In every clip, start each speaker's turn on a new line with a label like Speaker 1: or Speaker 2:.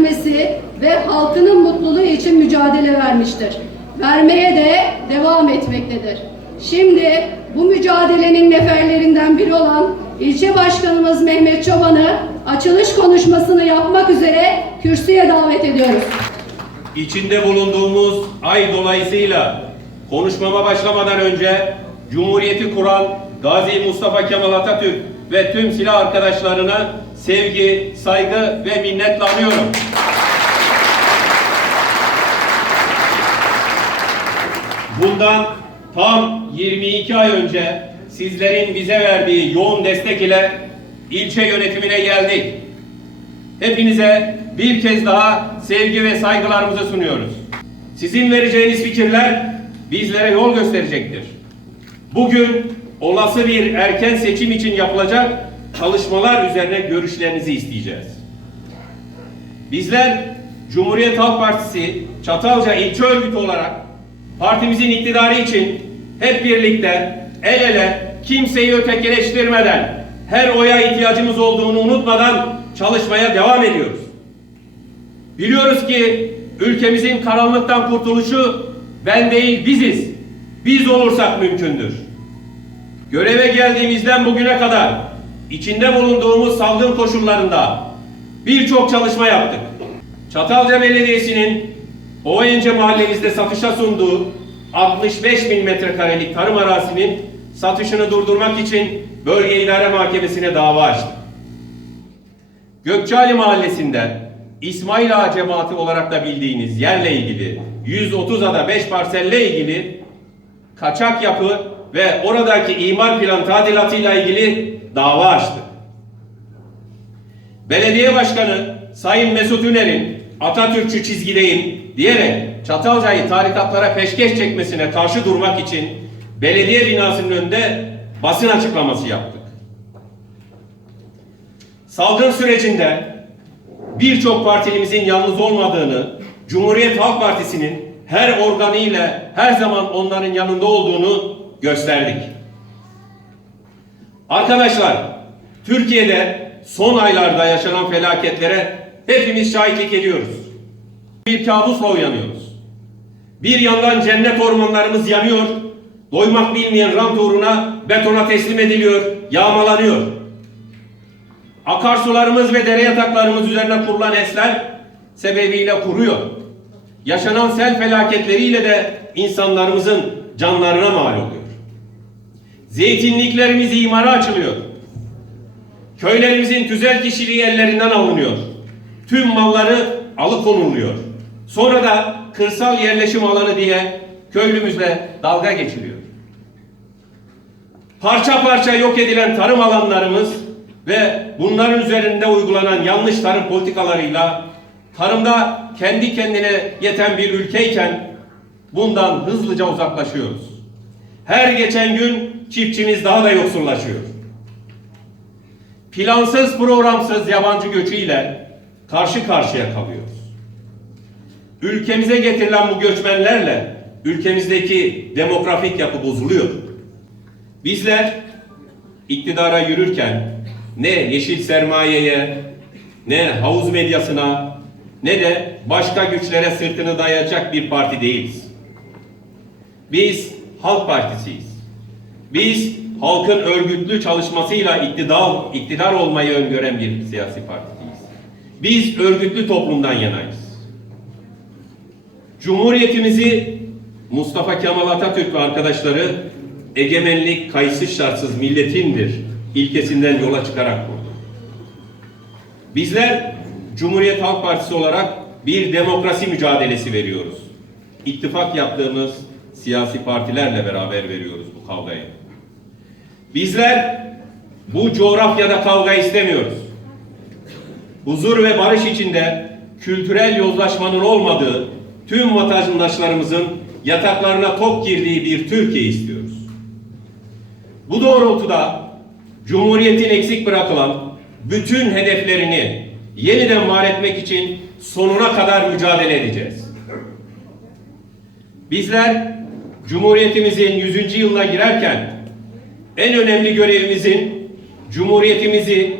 Speaker 1: güçlenmesi ve halkının mutluluğu için mücadele vermiştir. Vermeye de devam etmektedir. Şimdi bu mücadelenin neferlerinden biri olan ilçe başkanımız Mehmet Çoban'ı açılış konuşmasını yapmak üzere kürsüye davet ediyoruz.
Speaker 2: İçinde bulunduğumuz ay dolayısıyla konuşmama başlamadan önce Cumhuriyeti kuran Gazi Mustafa Kemal Atatürk ve tüm silah arkadaşlarına sevgi, saygı ve minnetle anıyorum. Bundan tam 22 ay önce sizlerin bize verdiği yoğun destek ile ilçe yönetimine geldik. Hepinize bir kez daha sevgi ve saygılarımızı sunuyoruz. Sizin vereceğiniz fikirler bizlere yol gösterecektir. Bugün olası bir erken seçim için yapılacak çalışmalar üzerine görüşlerinizi isteyeceğiz. Bizler Cumhuriyet Halk Partisi Çatalca İlçe Örgütü olarak partimizin iktidarı için hep birlikte el ele kimseyi ötekileştirmeden her oya ihtiyacımız olduğunu unutmadan çalışmaya devam ediyoruz. Biliyoruz ki ülkemizin karanlıktan kurtuluşu ben değil biziz. Biz olursak mümkündür. Göreve geldiğimizden bugüne kadar içinde bulunduğumuz salgın koşullarında birçok çalışma yaptık. Çatalca Belediyesi'nin Ovayınca mahallemizde satışa sunduğu 65 bin metrekarelik tarım arazisinin satışını durdurmak için Bölge İdare Mahkemesi'ne dava açtık. Gökçeali Mahallesi'nde İsmail Ağa cemaati olarak da bildiğiniz yerle ilgili 130 ada 5 parselle ilgili kaçak yapı ve oradaki imar plan tadilatıyla ilgili dava açtık. Belediye Başkanı Sayın Mesut Üner'in Atatürkçü çizgideyim diyerek Çatalca'yı tarikatlara peşkeş çekmesine karşı durmak için belediye binasının önünde basın açıklaması yaptık. Salgın sürecinde birçok partilimizin yalnız olmadığını, Cumhuriyet Halk Partisi'nin her organıyla her zaman onların yanında olduğunu gösterdik. Arkadaşlar, Türkiye'de son aylarda yaşanan felaketlere hepimiz şahitlik ediyoruz. Bir kabusla uyanıyoruz. Bir yandan cennet ormanlarımız yanıyor, doymak bilmeyen rant uğruna betona teslim ediliyor, yağmalanıyor. Akarsularımız ve dere yataklarımız üzerine kurulan HES'ler sebebiyle kuruyor. Yaşanan sel felaketleriyle de insanlarımızın canlarına mal oluyor. Zeytinliklerimiz imara açılıyor. Köylerimizin tüzel kişiliği ellerinden alınıyor. Tüm malları alıkonuluyor. Sonra da kırsal yerleşim alanı diye köylümüzle dalga geçiliyor. Parça parça yok edilen tarım alanlarımız ve bunların üzerinde uygulanan yanlış tarım politikalarıyla tarımda kendi kendine yeten bir ülkeyken bundan hızlıca uzaklaşıyoruz. Her geçen gün çiftçimiz daha da yoksullaşıyor. Plansız programsız yabancı göçüyle karşı karşıya kalıyoruz. Ülkemize getirilen bu göçmenlerle ülkemizdeki demografik yapı bozuluyor. Bizler iktidara yürürken ne yeşil sermayeye, ne havuz medyasına, ne de başka güçlere sırtını dayayacak bir parti değiliz. Biz Halk Partisiyiz. Biz halkın örgütlü çalışmasıyla iktidar, iktidar olmayı öngören bir siyasi partiyiz. Biz örgütlü toplumdan yanayız. Cumhuriyetimizi Mustafa Kemal Atatürk ve arkadaşları egemenlik kayıtsız şartsız milletindir ilkesinden yola çıkarak kurdu. Bizler Cumhuriyet Halk Partisi olarak bir demokrasi mücadelesi veriyoruz. İttifak yaptığımız siyasi partilerle beraber veriyoruz bu kavgayı. Bizler bu coğrafyada kavga istemiyoruz. Huzur ve barış içinde kültürel yozlaşmanın olmadığı tüm vatandaşlarımızın yataklarına tok girdiği bir Türkiye istiyoruz. Bu doğrultuda Cumhuriyetin eksik bırakılan bütün hedeflerini yeniden var etmek için sonuna kadar mücadele edeceğiz. Bizler Cumhuriyetimizin 100. yılına girerken en önemli görevimizin Cumhuriyetimizi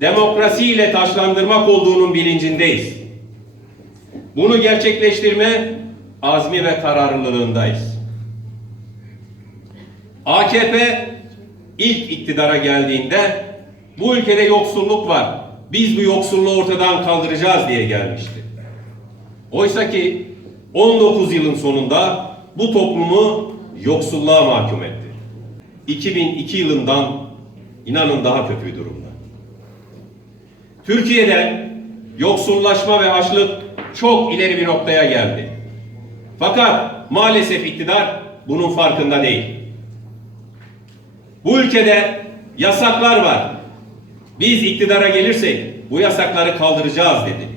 Speaker 2: demokrasiyle taşlandırmak olduğunun bilincindeyiz. Bunu gerçekleştirme azmi ve kararlılığındayız. AKP ilk iktidara geldiğinde bu ülkede yoksulluk var. Biz bu yoksulluğu ortadan kaldıracağız diye gelmişti. Oysa ki 19 yılın sonunda bu toplumu yoksulluğa mahkum etti. 2002 yılından inanın daha kötü bir durumda. Türkiye'de yoksullaşma ve açlık çok ileri bir noktaya geldi. Fakat maalesef iktidar bunun farkında değil. Bu ülkede yasaklar var. Biz iktidara gelirsek bu yasakları kaldıracağız dedi.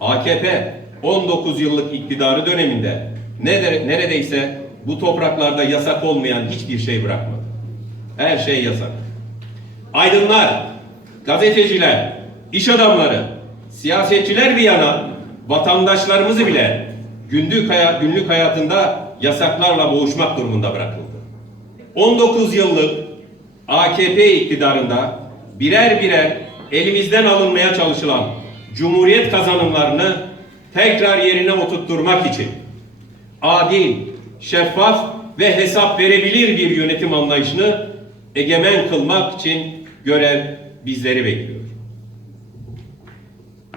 Speaker 2: AKP 19 yıllık iktidarı döneminde ne- neredeyse bu topraklarda yasak olmayan hiçbir şey bırakmadı. Her şey yasak. Aydınlar, gazeteciler, iş adamları, siyasetçiler bir yana vatandaşlarımızı bile günlük, hayat, günlük hayatında yasaklarla boğuşmak durumunda bırakıldı. 19 yıllık AKP iktidarında birer birer elimizden alınmaya çalışılan Cumhuriyet kazanımlarını tekrar yerine oturtturmak için adil, şeffaf ve hesap verebilir bir yönetim anlayışını egemen kılmak için görev bizleri bekliyor.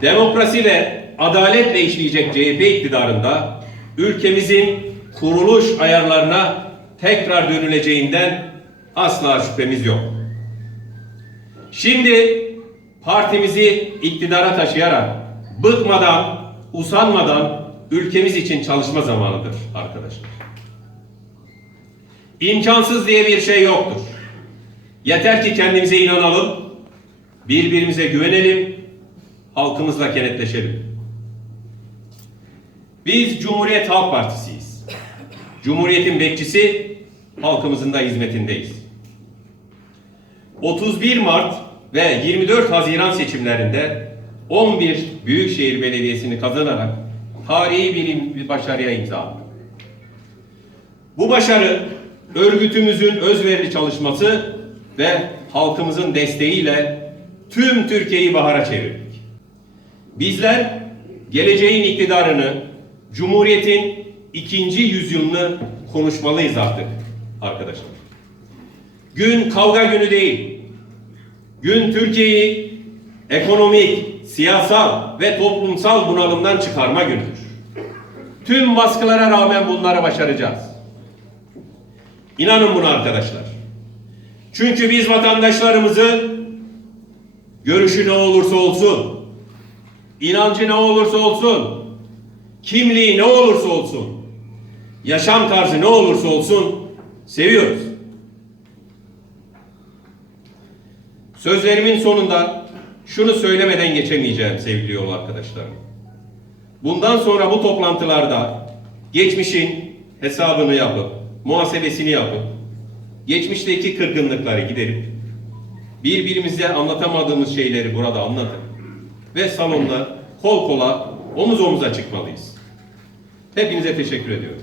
Speaker 2: Demokrasi ve adaletle işleyecek CHP iktidarında ülkemizin kuruluş ayarlarına tekrar dönüleceğinden asla şüphemiz yok. Şimdi partimizi iktidara taşıyarak bıkmadan, usanmadan ülkemiz için çalışma zamanıdır arkadaşlar. İmkansız diye bir şey yoktur. Yeter ki kendimize inanalım, birbirimize güvenelim, halkımızla kenetleşelim. Biz Cumhuriyet Halk Partisi'yiz. Cumhuriyetin bekçisi, halkımızın da hizmetindeyiz. 31 Mart ve 24 Haziran seçimlerinde 11 Büyükşehir Belediyesi'ni kazanarak tarihi bir, bir başarıya imza attık. Bu başarı örgütümüzün özverili çalışması ve halkımızın desteğiyle tüm Türkiye'yi bahara çevirdik. Bizler geleceğin iktidarını, Cumhuriyet'in ikinci yüzyılını konuşmalıyız artık arkadaşlar. Gün kavga günü değil. Gün Türkiye'yi ekonomik, siyasal ve toplumsal bunalımdan çıkarma günüdür. Tüm baskılara rağmen bunları başaracağız. İnanın buna arkadaşlar. Çünkü biz vatandaşlarımızı görüşü ne olursa olsun, inancı ne olursa olsun, kimliği ne olursa olsun, yaşam tarzı ne olursa olsun seviyoruz. Sözlerimin sonunda şunu söylemeden geçemeyeceğim sevgili yol arkadaşlarım. Bundan sonra bu toplantılarda geçmişin hesabını yapıp, muhasebesini yapıp, geçmişteki kırgınlıkları giderip, birbirimize anlatamadığımız şeyleri burada anlatıp ve salonda kol kola, omuz omuza çıkmalıyız. Hepinize teşekkür ediyorum.